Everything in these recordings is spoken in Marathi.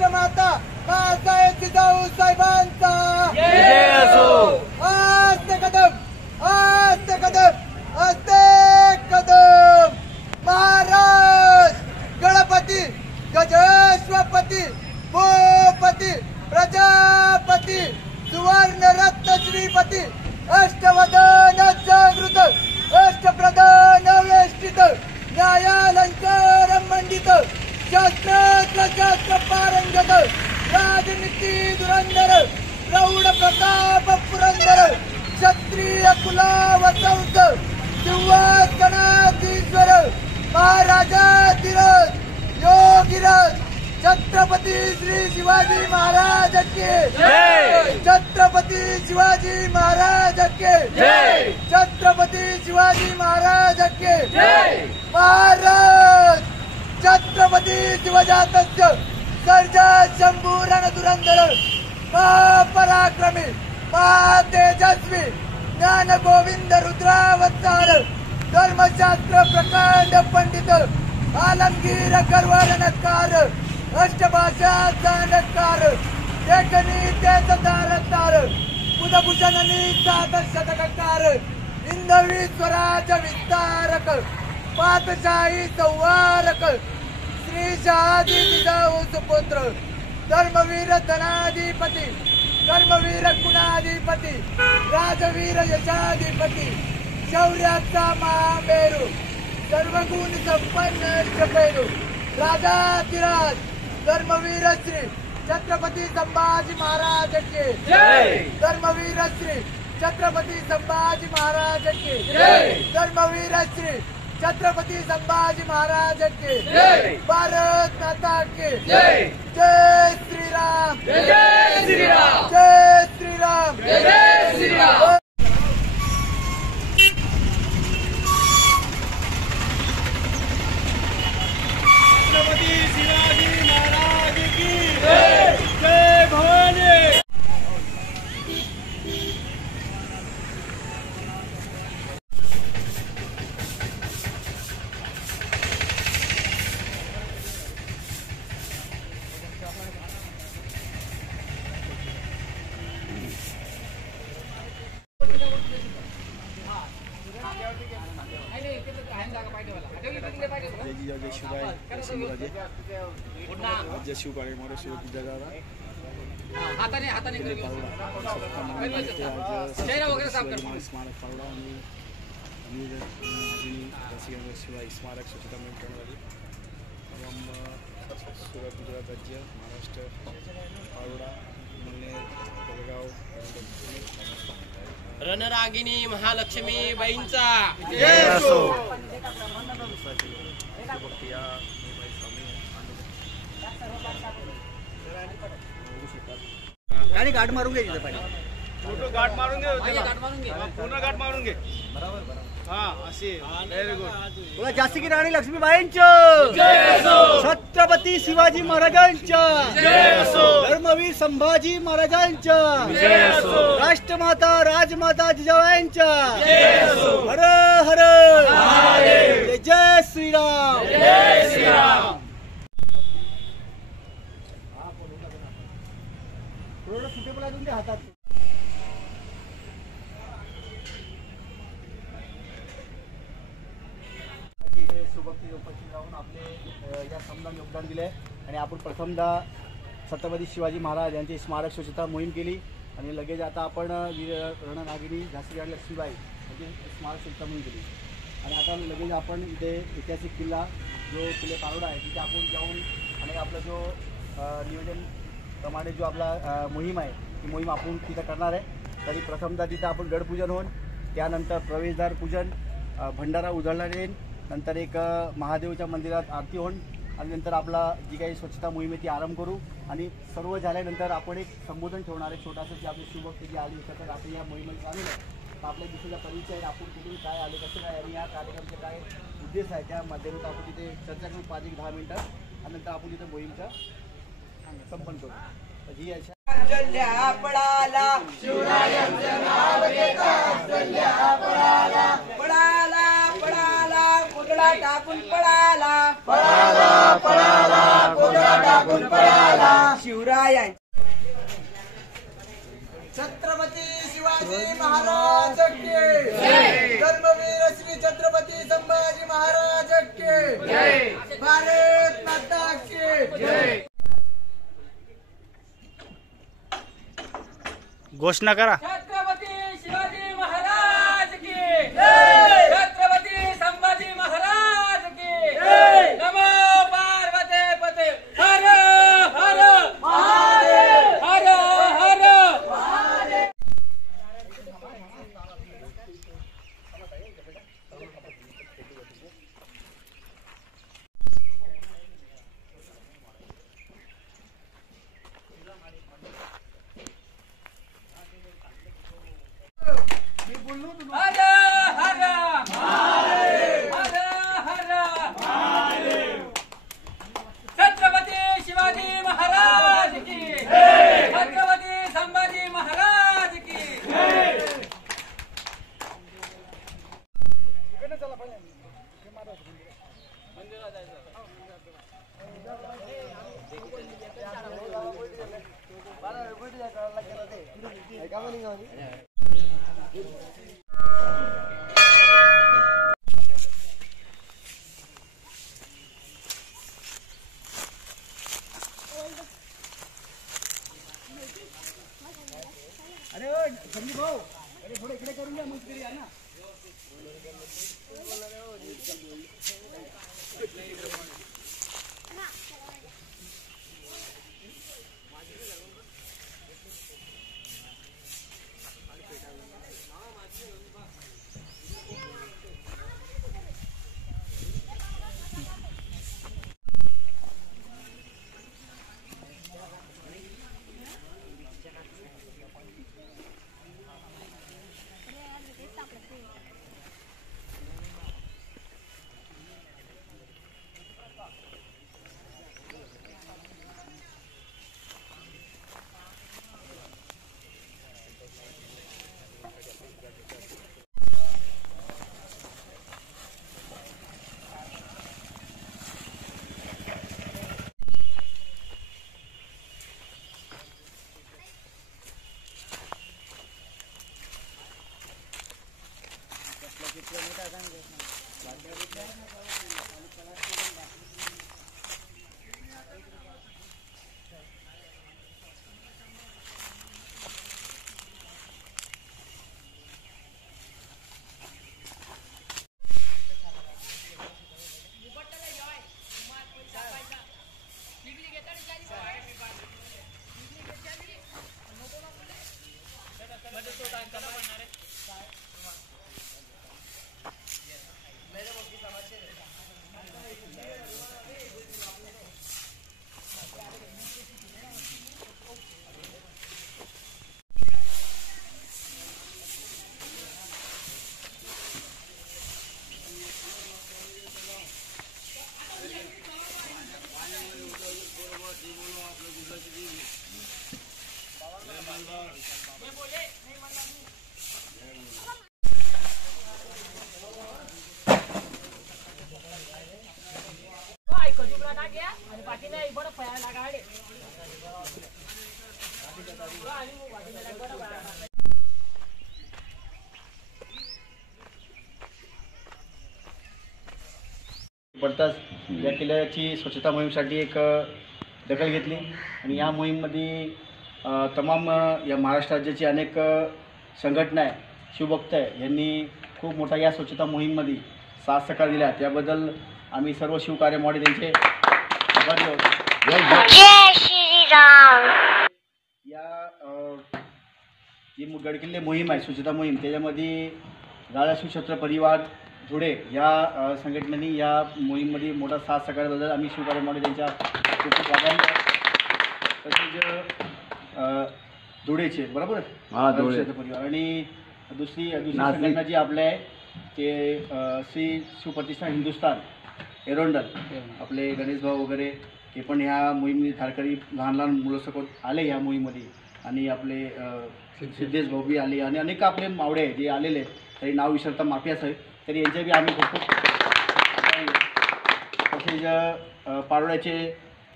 राष्ट्रमाता मातासाहेब जिजाऊ साहेबांचा विजय असो. आस्ते कदम, आस्ते कदम, आस्ते कदम. महाराज गणपती गजेश्वरपती भूपती प्रजापती सुवर्ण रत्न श्रीपती अष्टवदन जागृत अष्टप्रधान वेष्टित न्यायालंकार मंडित शास्त्र पारंगत राजनीती धुरंधर प्रौढ प्रताप पुरंदर क्षत्रिय कुलावतंस सिंहासनाधीश्वर महाराजाधिराज योगीराज छत्रपती श्री शिवाजी महाराज के जय. छत्रपती शिवाजी महाराज के जय. छत्रपती शिवाजी महाराज के जय. महाराज छत्रपती शिवजातस्य सर्जा शंभू रणधुरंधर महापराक्रमी महातेजस्वी ज्ञान गोविंद रुद्रावतार धर्मशास्त्र प्रकांड पंडित आलमगीर गर्वरणकार अष्टभाषा जानकार देखनी देशधारकार बुधभूषणनी शतककार हिंदवी स्वराज विस्तारक पातशाही संवारक श्री शहाजी जिजाऊ सुपुत्र धर्मवीर धनाधिपती कर्मवीर गुणाधिपती राजवीर यशाधिपती शौर्याचा महामेरू सर्वगुण संपन्न पेरू राजाधिराज धर्मवीर श्री छत्रपती संभाजी महाराज के जय. धर्मवीर श्री छत्रपती संभाजी महाराज के जय. धर्मवीर श्री छत्रपती संभाजी महाराज के जय. भारत माता के जय. जय श्रीराम, जय श्रीराम, जय श्रीराम, जय श्रीराम. छत्रपती शिवाजी महाराज की जय. जय भवानी. जय शिवराय शिवराजे जय शिवकाळे मोरे शिव की जगाला हाताने चेहरा वगैरे साफ कर. स्मारक पावडा आणि शिवाय स्मारक स्वच्छता मोहीम सुरत गुजरात राज्य महाराष्ट्र पावडा मनेर जळगाव रणरागिणी महालक्ष्मी बाईंचा विजय असो. गाडी गाठ मारून घे तिथे पाहिजे फोटो गाठ मारून घे गाठ मारून घे. पूर्ण गाठ मारून घे. बरोबर हा असे व्हेरी गुड. तुला जास्ती की राणी लक्ष्मीबाईंचं जय असो. छत्रपती शिवाजी महाराजांच्या जय असो. धर्मवीर संभाजी महाराजांच्या विजय असो. राष्ट्रमाता राजमाता जिजाऊंच्या जय असो. हर हर महादेव. जय जय श्रीराम, जय श्रीराम. थोडं सुटेबल अजून ते हातात सुभक्ती उपस्थित राहून आपले या समजात योगदान दिले आणि आपण प्रथमदा छत्रपती शिवाजी महाराज यांची स्मारक स्वच्छता मोहीम केली आणि लगेच आता आपण रणरागिणी झाशी राणी लक्ष्मीबाई म्हणजे स्मारक स्वच्छता मोहीम केली आणि आता लगेच आपण इथे ऐतिहासिक किल्ला जो किल्ले पारोडा आहे तिथे आपण जाऊन आणि आपला जो नियोजन प्रमाणे जो आपला मोहीम आहे ती मोहीम आपण तिथं करणार आहे. तरी प्रथमतः तिथं आपण गडपूजन होऊन त्यानंतर प्रवेशद्वार पूजन भंडारा उधळला येईल नंतर एक महादेवच्या मंदिरात आरती होऊन आणि नंतर आपला जी काही स्वच्छता मोहीम आहे ती आरंभ करू आणि सर्व झाल्यानंतर आपण एक संबोधन ठेवणार आहे छोटासा की आपली शिवभक्ती जी आली तर आपण या मोहिमेत आलेलं आहे तर आपल्या दिशेचा परिचय आहे आपण कुठून काय आले कसं काय आणि या कार्यक्रमाचे काय उद्देश आहे त्या माध्यमातून आपण तिथे चर्चा करू 5-10 मिनिटं आणि नंतर आपण तिथे मोहीमचा संपन्न करू. तर ही अशा पडाला शिवरायांचं नाव घेता पडाला पडाला पडाला कोगळा टाकून पडाला पडाला पडाला कोगळा टाकून पडाला शिवराय छत्रपती शिवाजी महाराज की धर्मवीर श्री छत्रपती संभाजी महाराज की भारत माता की घोषणा करा. छत्रपती शिवाजी महाराज की छत्रपती संभाजी महाराज की नमो पार्वती पते हर हर महादेव हर हर महादेव. हर हर महादेव हर हर महादेव. छत्रपती शिवाजी महाराज की छत्रपती संभाजी महाराज की पडताच या किल्ल्याची स्वच्छता मोहीमसाठी एक दखल घेतली आणि या मोहीममध्ये तमाम या महाराष्ट्र राज्याची अनेक संघटना आहे, शिवभक्त आहे, यांनी खूप मोठा या स्वच्छता मोहीममध्ये साथ सहकार दिला. त्याबद्दल आम्ही सर्व शिवकार्यमॉडे त्यांचे आभारी आहोत. जय श्रीराम. या जी गडकिल्ले मोहीम आहे, स्वच्छता मोहीम, त्याच्यामध्ये राजा शिवछत्र परिवार धुळे या संघटनेने या मोहीममध्ये मोठा साथ सहकार्याबद्दल आम्ही शिवकार्यमॉडे त्यांच्या खूप खूप आभारी आहोत. तसेच धुळेचे बरोबर शिवछत्र परिवार आणि दुसरी संघटना जी आपल्या आहे ते श्री शिवप्रतिष्ठान हिंदुस्थान एरोंडल, आपले गणेश भाऊ वगैरे हे पण ह्या मोहिमेमध्ये धारकरी लहान लहान मुलं आले ह्या मोहीममध्ये आणि आपले सिद्धेश भाऊ बी आले आणि अनेक आपले मावडे जे आलेले आहेत, तरी नाव विसरता माफी असेल तरी यांचे बी आम्ही खूप खूप. तसेच पारोड्याचे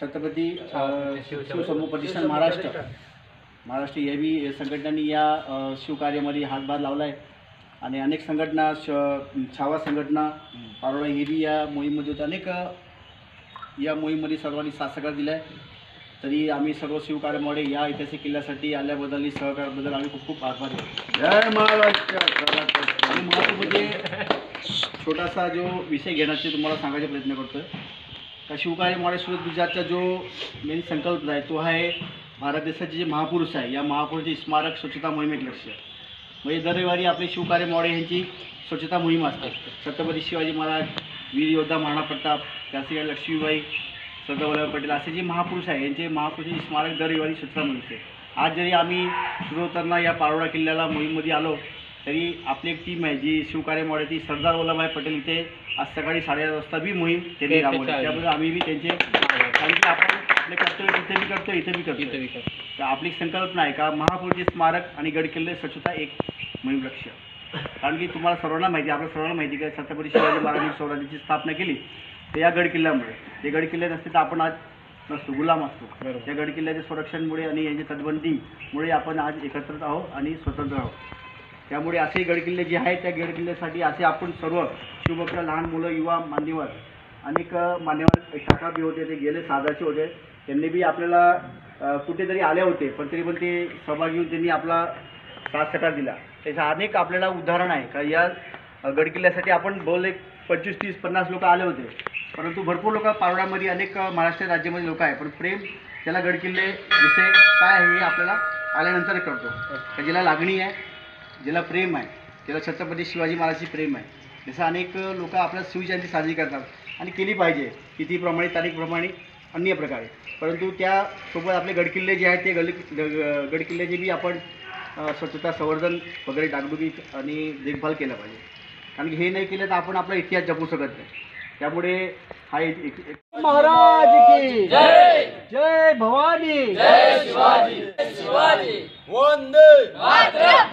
छत्रपती शिवसमूह प्रतिष्ठान महाराष्ट्र हे बी संघटनांनी या शिवकार्यामध्ये हातभार लावला आहे आणि अनेक संघटना छावा संघटना पारोळा हे बी या मोहीममध्ये होते. अनेक या मोहीममध्ये सर्वांनी साथ सहकार दिला आहे. तरी आम्ही सर्व शिवकार्यामुळे या ऐतिहासिक किल्ल्यासाठी आल्याबद्दल सहकार्याबद्दल आम्ही खूप खूप आभारी आहोत. जय महाराष्ट्र. आणि महत्त्वाचे छोटासा जो विषय घेण्याचे तुम्हाला सांगायचा प्रयत्न करतो आहे का शिवकार्यामुळे सुरत गुजरातचा जो मेन संकल्प आहे तो आहे भारत देशाचे जे महापुरुष आहे या महापुरुषाचे स्मारक स्वच्छता मोहिमेत लक्ष. म्हणजे दर रविवारी आपले शिवकार्यामुळे यांची स्वच्छता मोहीम असते. छत्रपती शिवाजी महाराज, वीर योद्धा महाराणा प्रताप, त्याचे लक्ष्मीबाई, सरदार वल्लभभाई पटेल असे जे महापुरुष आहे यांचे महापुरुषाचे स्मारक दर रविवारी स्वच्छता मोहीम असते. आज जरी आम्ही सुरू होताना या पारोळा किल्ल्याला मोहीममध्ये आलो तरी आपली एक टीम आहे जी शिवकार्यामुळे ती सरदार वल्लभभाई पटेल इथे आज सकाळी 8:30 वाजता बी मोहीम त्यांनी राबवली. त्यामुळे आम्ही बी त्यांचे कारण की आपण आपले कर्तव्य तिथे बी करतो इथे बी करतो. तर आपली संकल्पना आहे का महापुरुषी स्मारक आणि गडकिल्ले स्वच्छता एक मोहीम लक्ष्य. कारण की तुम्हाला सर्वांना माहिती आपल्या सर्वांना माहिती आहे छत्रपती शिवाजी महाराजांनी स्वराज्याची स्थापना केली तर या गडकिल्ल्यामुळे. ते गडकिल्ले नसते तर आपण आज नसतो, गुलाम असतो. या गडकिल्ल्याच्या संरक्षणमुळे आणि यांच्या तटबंदीमुळे आपण आज एकत्रित आहोत आणि स्वतंत्र आहोत. त्यामुळे असे गडकिल्ले जे आहेत त्या गडकिल्ल्यासाठी असे आपण सर्व शिवभक्त, लहान मुलं, युवा, मान्यवर, अनेक मान्यवर शाखा बी होते, ते गेले साधाचे होते. त्यांनी बी आपल्याला कुठेतरी आले होते पण तरी पण ते सहभागी होऊन त्यांनी आपला साथ सहकार दिला. त्याचं अनेक आपल्याला उदाहरण आहे का या गडकिल्ल्यासाठी आपण बोल एक 25, 30, 50 लोक आले होते परंतु भरपूर लोक पारोळ्यामध्ये अनेक महाराष्ट्र राज्यामध्ये लोक आहे पण प्रेम त्याला गडकिल्ले विषय काय आहे हे आपल्याला आल्यानंतर कळतो. का ज्याला लागणी आहे, ज्याला प्रेम आहे, त्याला छत्रपती शिवाजी महाराजांची प्रेम आहे. जसं अनेक लोक आपल्या शिवजयंती साजरी करतात आणि केली पाहिजे तिथीप्रमाणे, तारीखप्रमाणे, अन्य प्रकारे. परंतु त्यासोबत आपले गडकिल्ले जे आहेत ते गडकिल्ल्याचे बी आपण स्वच्छता, संवर्धन वगैरे डागडुगी आणि देखभाल केला पाहिजे. कारण की हे नाही केलं तर आपण आपला इतिहास जपू शकत नाही. त्यामुळे हा महाराज की जय भवानी, जय शिवाजी. वंदे मातरम.